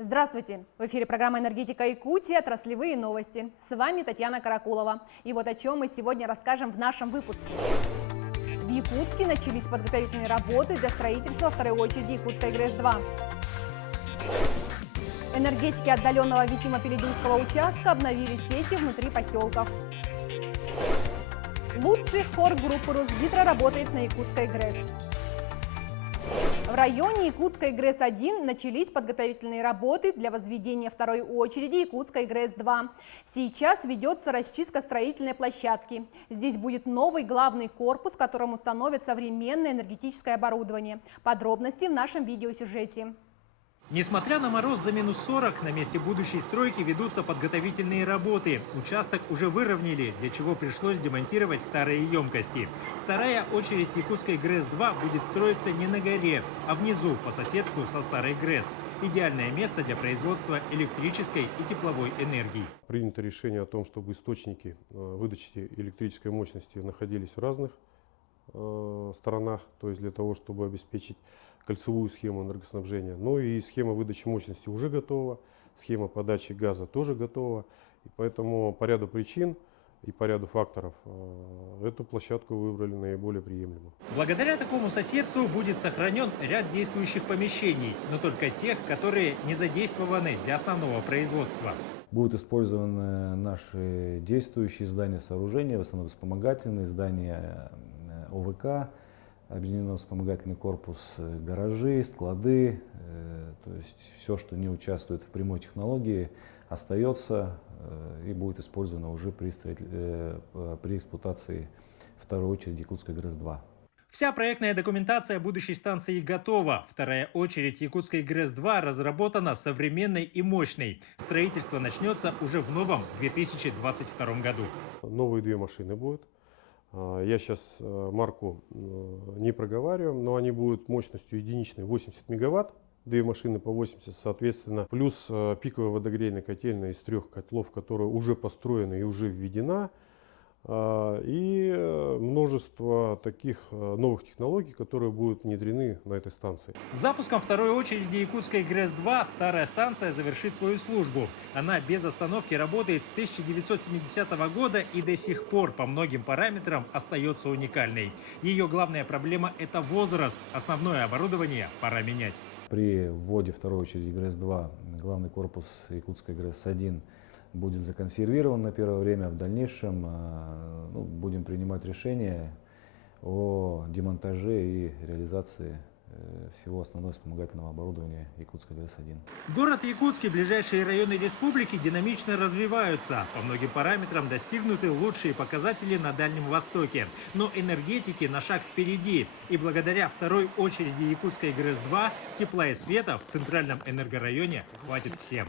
Здравствуйте! В эфире программа «Энергетика Якутии. Отраслевые новости». С вами Татьяна Каракулова. И вот о чем мы сегодня расскажем в нашем выпуске. В Якутске начались подготовительные работы для строительства второй очереди Якутской ГРЭС-2. Энергетики отдаленного Витимо-Пеледуйского участка обновили сети внутри поселков. Лучший хор группы «Росгидро» работает на Якутской ГРЭС. В районе Якутской ГРЭС-1 начались подготовительные работы для возведения второй очереди Якутской ГРЭС-2. Сейчас ведется расчистка строительной площадки. Здесь будет новый главный корпус, в котором установят современное энергетическое оборудование. Подробности в нашем видеосюжете. Несмотря на мороз за -40, на месте будущей стройки ведутся подготовительные работы. Участок уже выровняли, для чего пришлось демонтировать старые емкости. Вторая очередь Якутской ГРЭС-2 будет строиться не на горе, а внизу, по соседству со старой ГРЭС. Идеальное место для производства электрической и тепловой энергии. Принято решение о том, чтобы источники выдачи электрической мощности находились в разных сторонах, то есть для того, чтобы обеспечить кольцевую схему энергоснабжения. Ну и схема выдачи мощности уже готова, схема подачи газа тоже готова. И поэтому по ряду причин и по ряду факторов эту площадку выбрали наиболее приемлемую. Благодаря такому соседству будет сохранен ряд действующих помещений, но только тех, которые не задействованы для основного производства. Будут использованы наши действующие здания, сооружения, в основном вспомогательные здания ОВК, объединенный вспомогательный корпус, гаражи, склады, то есть все, что не участвует в прямой технологии, остается и будет использовано уже при эксплуатации второй очереди Якутской ГРЭС-2. Вся проектная документация будущей станции готова. Вторая очередь Якутской ГРЭС-2 разработана современной и мощной. Строительство начнется уже в новом 2022 году. Новые две машины будут. Я сейчас марку не проговариваю, но они будут мощностью единичной 80 мегаватт, две машины по 80 соответственно, плюс пиковая водогрейная котельная из 3 котлов, которая уже построена и уже введена, и множество таких новых технологий, которые будут внедрены на этой станции. С запуском второй очереди Якутской ГРЭС-2 старая станция завершит свою службу. Она без остановки работает с 1970 года и до сих пор по многим параметрам остается уникальной. Ее главная проблема – это возраст. Основное оборудование пора менять. При вводе второй очереди ГРЭС-2 главный корпус Якутской ГРЭС-1 будет законсервирован на первое время. В дальнейшем будем принимать решения о демонтаже и реализации всего основного вспомогательного оборудования Якутской ГРЭС-1. Город Якутск и ближайшие районы республики динамично развиваются. По многим параметрам достигнуты лучшие показатели на Дальнем Востоке. Но энергетики на шаг впереди. И благодаря второй очереди Якутской ГРЭС-2 тепла и света в центральном энергорайоне хватит всем.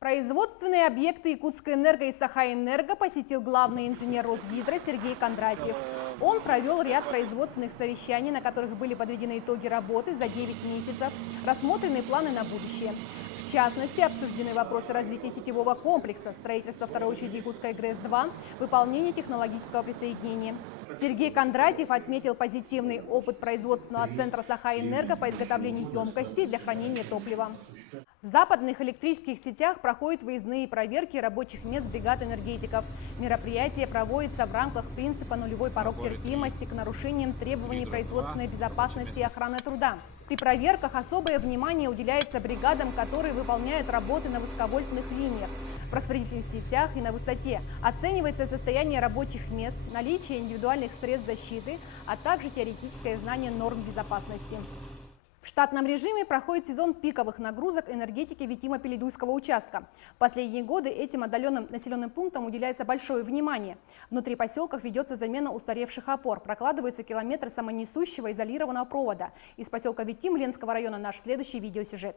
Производственные объекты Якутской энерго и Сахаэнерго посетил главный инженер Росгидро Сергей Кондратьев. Он провел ряд производственных совещаний, на которых были подведены итоги работы за 9 месяцев, рассмотрены планы на будущее. В частности, обсуждены вопросы развития сетевого комплекса, строительства второй очереди Якутской ГРЭС-2, выполнения технологического присоединения. Сергей Кондратьев отметил позитивный опыт производственного центра Сахаэнерго по изготовлению емкостей для хранения топлива. В западных электрических сетях проходят выездные проверки рабочих мест бригад энергетиков. Мероприятие проводится в рамках принципа нулевой порог терпимости к нарушениям требований производственной безопасности и охраны труда. При проверках особое внимание уделяется бригадам, которые выполняют работы на высоковольтных линиях, в распределительных сетях и на высоте. Оценивается состояние рабочих мест, наличие индивидуальных средств защиты, а также теоретическое знание норм безопасности. В штатном режиме проходит сезон пиковых нагрузок энергетики Витимо-Пеледуйского участка. В последние годы этим отдаленным населенным пунктам уделяется большое внимание. Внутри поселков ведется замена устаревших опор, прокладываются километры самонесущего изолированного провода. Из поселка Витим Ленского района наш следующий видеосюжет.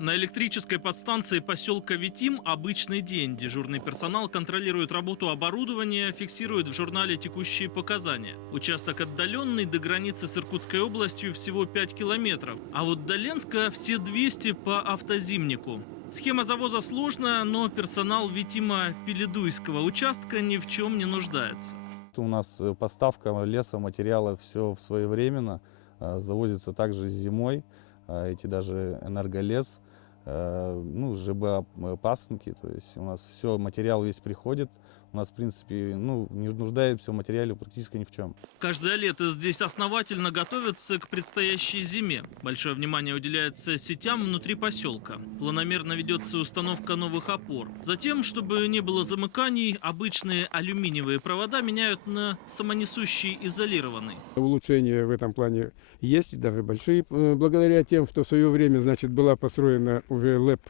На электрической подстанции поселка Витим обычный день. Дежурный персонал контролирует работу оборудования, фиксирует в журнале текущие показания. Участок отдаленный, до границы с Иркутской областью всего 5 километров. А вот до Ленска все 200 по автозимнику. Схема завоза сложная, но персонал Витимо-Пеледуйского участка ни в чем не нуждается. У нас поставка леса, материала, все своевременно. Завозится также зимой. эти даже энерголес, ну, ЖБ пасынки, то есть у нас все, материал весь приходит. У нас, в принципе, ну, не нуждаемся в материале практически ни в чем. Каждое лето здесь основательно готовятся к предстоящей зиме. Большое внимание уделяется сетям внутри поселка. Планомерно ведется установка новых опор. Затем, чтобы не было замыканий, обычные алюминиевые провода меняют на самонесущий изолированный. Улучшения в этом плане есть, даже большие, благодаря тем, что в свое время, значит, была построена уже ЛЭП,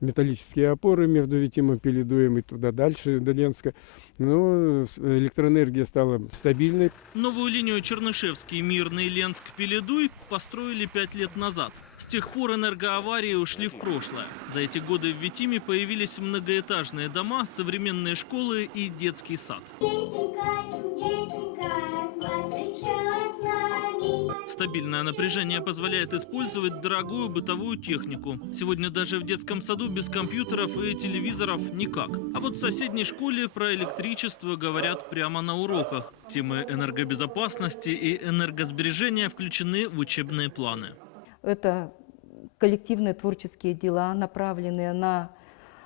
металлические опоры между Витимом, Пеледуем и туда дальше, до Ленска. Но электроэнергия стала стабильной. Новую линию Чернышевский, Мирный, Ленск, Пеледуй построили 5 лет назад. С тех пор энергоаварии ушли в прошлое. За эти годы в Витиме появились многоэтажные дома, современные школы и детский сад. Стабильное напряжение позволяет использовать дорогую бытовую технику. Сегодня даже в детском саду без компьютеров и телевизоров никак. А вот в соседней школе про электричество говорят прямо на уроках. Темы энергобезопасности и энергосбережения включены в учебные планы. Это коллективные творческие дела, направленные на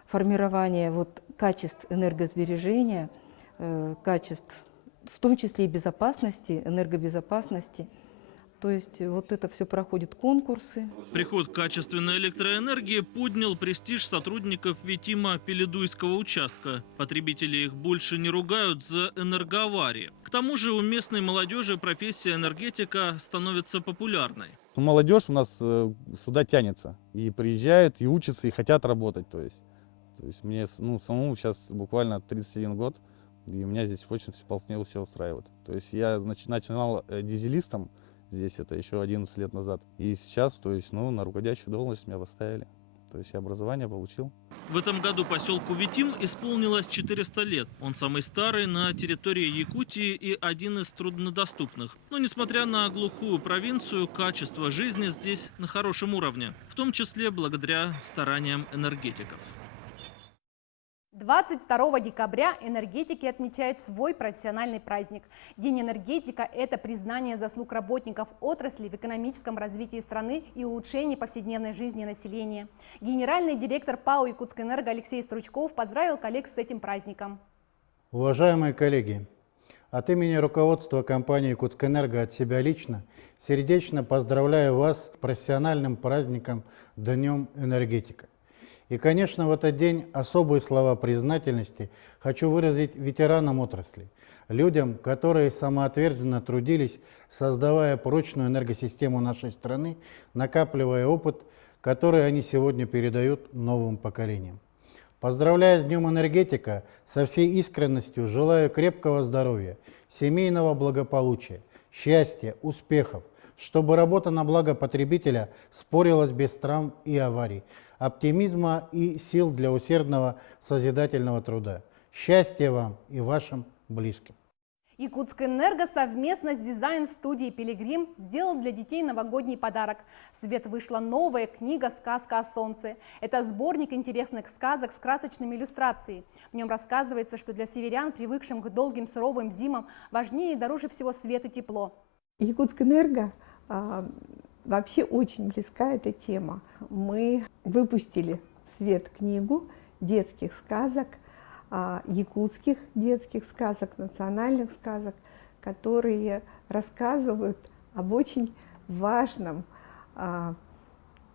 формирование качеств энергосбережения, качеств, в том числе и безопасности, энергобезопасности. То есть это все проходит конкурсы. Приход качественной электроэнергии поднял престиж сотрудников Витима Пеледуйского участка. Потребители их больше не ругают за энергоаварии. К тому же у местной молодежи профессия энергетика становится популярной. Молодежь у нас сюда тянется. И приезжают, и учатся, и хотят работать. То есть мне самому сейчас буквально 31 год, и меня здесь очень вполне все устраивает. То есть я начинал дизелистом. Здесь это еще 11 лет назад. И сейчас, на руководящую должность меня поставили. То есть я образование получил. В этом году поселку Витим исполнилось 400 лет. Он самый старый на территории Якутии и один из труднодоступных. Но несмотря на глухую провинцию, качество жизни здесь на хорошем уровне. В том числе благодаря стараниям энергетиков. 22 декабря энергетики отмечают свой профессиональный праздник. День энергетика – это признание заслуг работников отрасли в экономическом развитии страны и улучшении повседневной жизни населения. Генеральный директор ПАО «Якутскэнерго» Алексей Стручков поздравил коллег с этим праздником. Уважаемые коллеги, от имени руководства компании «Якутскэнерго», от себя лично, сердечно поздравляю вас с профессиональным праздником Днем энергетика. И, конечно, в этот день особые слова признательности хочу выразить ветеранам отрасли, людям, которые самоотверженно трудились, создавая прочную энергосистему нашей страны, накапливая опыт, который они сегодня передают новым поколениям. Поздравляя с Днем энергетика, со всей искренностью желаю крепкого здоровья, семейного благополучия, счастья, успехов, чтобы работа на благо потребителя спорилась без травм и аварий, оптимизма и сил для усердного созидательного труда. Счастья вам и вашим близким. Якутскэнерго совместно с дизайн-студией «Пилигрим» сделал для детей новогодний подарок. В свет вышла новая книга «Сказка о солнце». Это сборник интересных сказок с красочными иллюстрациями. В нем рассказывается, что для северян, привыкшим к долгим суровым зимам, важнее и дороже всего свет и тепло. Якутскэнерго вообще очень близка эта тема. Мы выпустили в свет книгу детских сказок, якутских детских сказок, национальных сказок, которые рассказывают об очень важном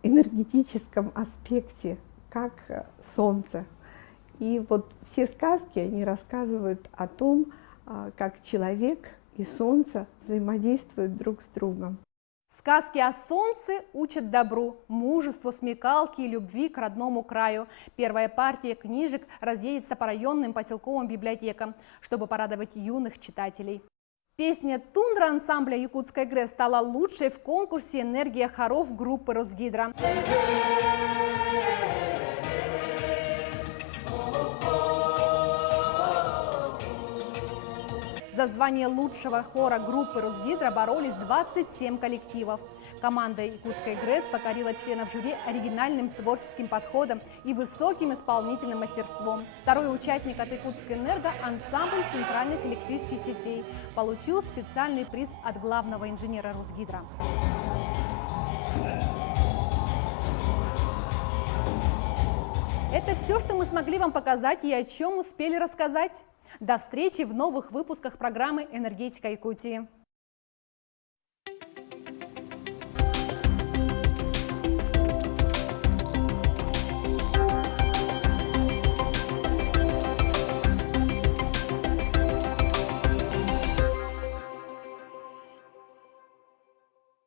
энергетическом аспекте, как солнце. И все сказки, они рассказывают о том, как человек и солнце взаимодействуют друг с другом. Сказки о солнце учат добру, мужеству, смекалке и любви к родному краю. Первая партия книжек разъедется по районным поселковым библиотекам, чтобы порадовать юных читателей. Песня «Тундра» ансамбля «Якутская ГРЭС» стала лучшей в конкурсе «Энергия хоров» группы «Росгидро». За звание лучшего хора группы «Росгидро» боролись 27 коллективов. Команда «Якутская ГРЭС» покорила членов жюри оригинальным творческим подходом и высоким исполнительным мастерством. Второй участник от «Якутскэнерго» – ансамбль центральных электрических сетей. Получил специальный приз от главного инженера «Росгидро». Это все, что мы смогли вам показать и о чем успели рассказать. До встречи в новых выпусках программы «Энергетика Якутии».